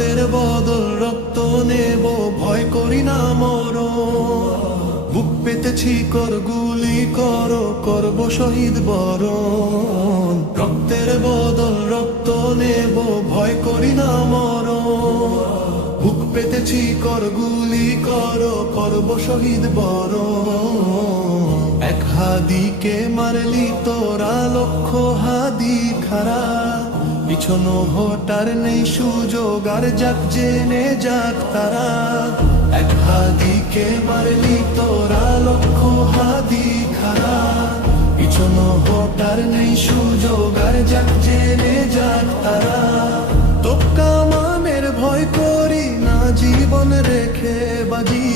রক্তের বদল রক্ত নেব, ভয় করি না মরণ। বুক পেতেছি কর গুলি করো, করব শহীদ বরণ। রক্তের বদল রক্ত নেব, ভয় করি না মরণ। বুক পেতেছি কর গুলি করো, করব শহীদ বরণ। এক হাদিকে মারলি তোরা লক্ষ হাদি খারা, পিছনো হটার নেই সুযোগ, আর যাক জেনে যাক তারা। এক হাদিকে মারলি তোরা লক্ষ হাদি খারা, পিছনো হটার নেই সুযোগ, আর যাক জেনে যাক তারা। তোক্কা মামের ভয় করি না, জীবন রেখে বাজি,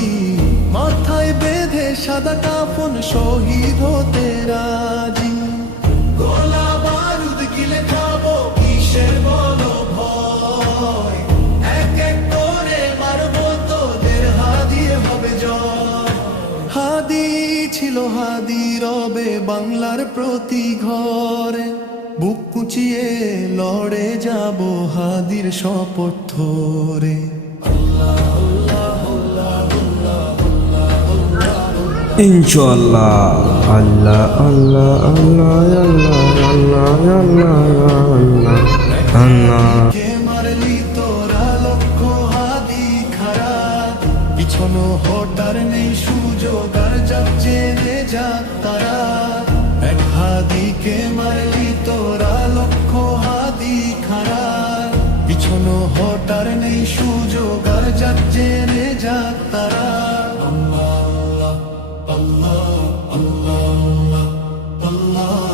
মাথায় বেঁধে সাদা কাফন শহীদ হতে রাজি। গোলা বারুদ গিলে খাবো, কিসের বলো ভয়, এক এক করে মারবো তোদের, হাদি হবে জয়। হাদি ছিল হাদি রবে বাংলার প্রতি ঘরে, বুক কুচিয়ে লড়ে যাব হাদির শপথ ধরে। ইনশাআল্লাহ। আল্লাহ আল্লাহ আল্লাহ আল্লাহ আল্লাহ আল্লাহ আল্লাহ। কে মারলি তোরা লক্ষ হাদি খারা, পিছনো হটার নেই সুযোগ, আর যাক জেনে যাক তারা। এক হাদিকে মারলি তোরা লক্ষ হাদি খারা, পিছনো হটার নেই সুযোগ, আর যাক জেনে যাক তারা। আল্লাহ আল্লাহ আল্লাহ আল্লাহ আল্লাহ।